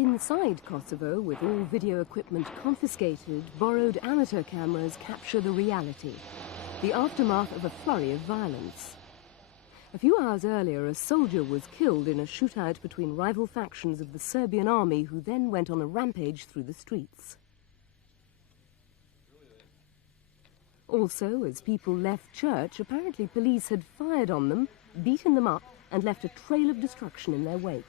Inside Kosovo, with all video equipment confiscated, borrowed amateur cameras capture the reality, the aftermath of a flurry of violence. A few hours earlier, a soldier was killed in a shootout between rival factions of the Serbian army, who then went on a rampage through the streets. Also, as people left church, apparently police had fired on them, beaten them up, and left a trail of destruction in their wake.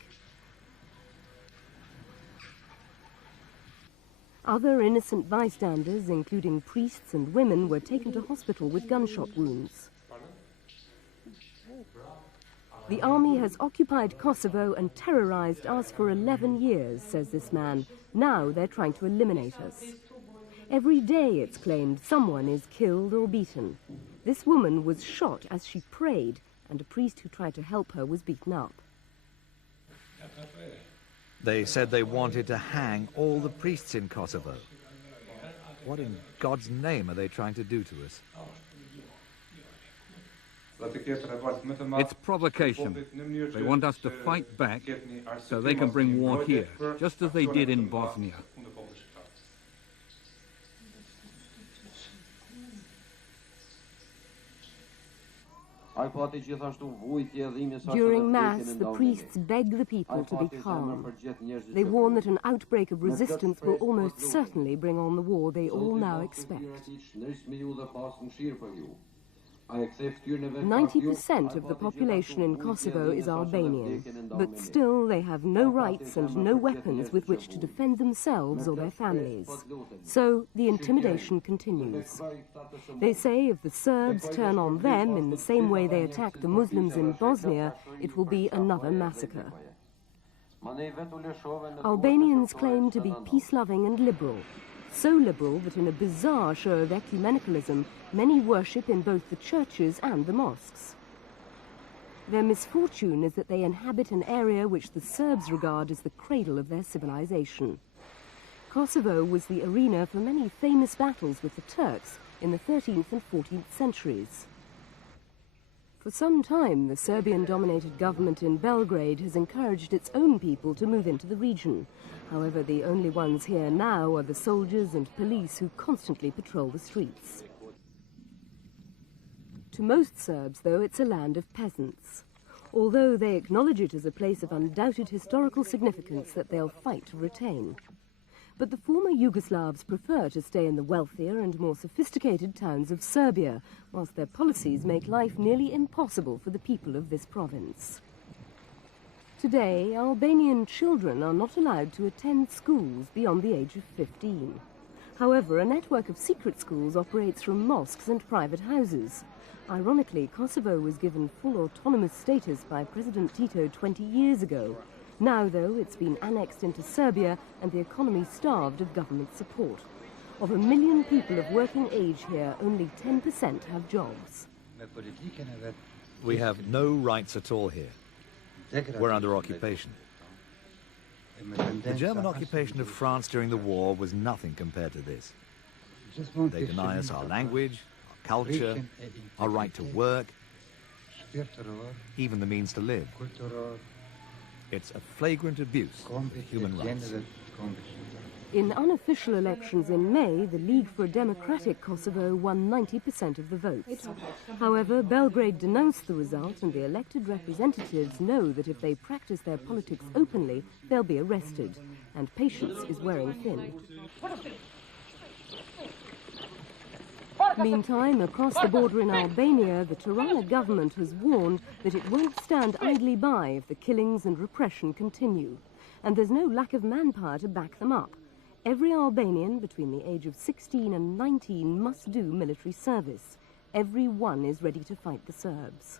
Other innocent bystanders, including priests and women, were taken to hospital with gunshot wounds. The army has occupied Kosovo and terrorized us for 11 years, says this man. Now they're trying to eliminate us. Every day, it's claimed, someone is killed or beaten. This woman was shot as she prayed, and a priest who tried to help her was beaten up. They said they wanted to hang all the priests in Kosovo. What in God's name are they trying to do to us? It's provocation. They want us to fight back so they can bring war here, just as they did in Bosnia. During Mass, the priests beg the people to be calm. They warn that an outbreak of resistance will almost certainly bring on the war they all now expect. 90% of the population in Kosovo is Albanian, but still they have no rights and no weapons with which to defend themselves or their families. So the intimidation continues. They say if the Serbs turn on them in the same way they attacked the Muslims in Bosnia, it will be another massacre. Albanians claim to be peace-loving and liberal. So liberal that in a bizarre show of ecumenicalism, many worship in both the churches and the mosques. Their misfortune is that they inhabit an area which the Serbs regard as the cradle of their civilization. Kosovo was the arena for many famous battles with the Turks in the 13th and 14th centuries. For some time, the Serbian-dominated government in Belgrade has encouraged its own people to move into the region. However, the only ones here now are the soldiers and police who constantly patrol the streets. To most Serbs, though, it's a land of peasants, although they acknowledge it as a place of undoubted historical significance that they'll fight to retain. But the former Yugoslavs prefer to stay in the wealthier and more sophisticated towns of Serbia, whilst their policies make life nearly impossible for the people of this province. Today, Albanian children are not allowed to attend schools beyond the age of 15. However, a network of secret schools operates from mosques and private houses. Ironically, Kosovo was given full autonomous status by President Tito 20 years ago. Now, though, it's been annexed into Serbia and the economy starved of government support. Of 1 million people of working age here, only 10% have jobs. We have no rights at all here. We're under occupation. The German occupation of France during the war was nothing compared to this. They deny us our language, our culture, our right to work, even the means to live. It's a flagrant abuse of human rights. In unofficial elections in May, the League for Democratic Kosovo won 90% of the votes. However, Belgrade denounced the result, and the elected representatives know that if they practice their politics openly, they'll be arrested, and patience is wearing thin. Meantime, across the border in Albania, the Tirana government has warned that it won't stand idly by if the killings and repression continue, and there's no lack of manpower to back them up. Every Albanian between the age of 16 and 19 must do military service. Every one is ready to fight the Serbs.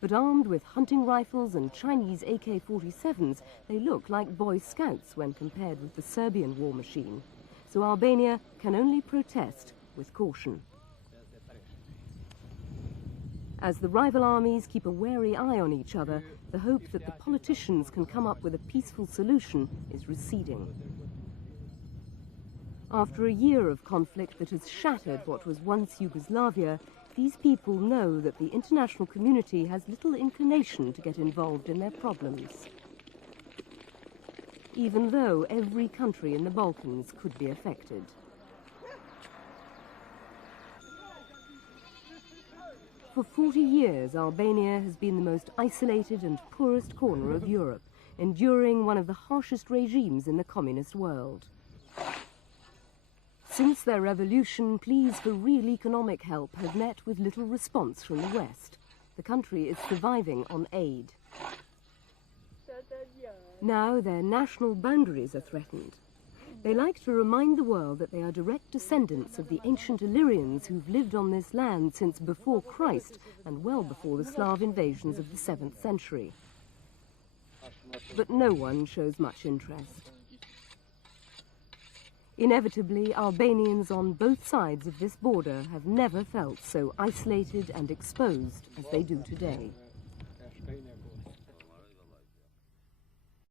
But armed with hunting rifles and Chinese AK-47s, they look like Boy Scouts when compared with the Serbian war machine. So Albania can only protest with caution. As the rival armies keep a wary eye on each other, the hope that the politicians can come up with a peaceful solution is receding. After a year of conflict that has shattered what was once Yugoslavia, these people know that the international community has little inclination to get involved in their problems. even though every country in the Balkans could be affected. For 40 years, Albania has been the most isolated and poorest corner of Europe, enduring one of the harshest regimes in the communist world. Since their revolution, pleas for real economic help have met with little response from the West. The country is surviving on aid. Now their national boundaries are threatened. They like to remind the world that they are direct descendants of the ancient Illyrians who've lived on this land since before Christ and well before the Slav invasions of the 7th century. But no one shows much interest. Inevitably, Albanians on both sides of this border have never felt so isolated and exposed as they do today.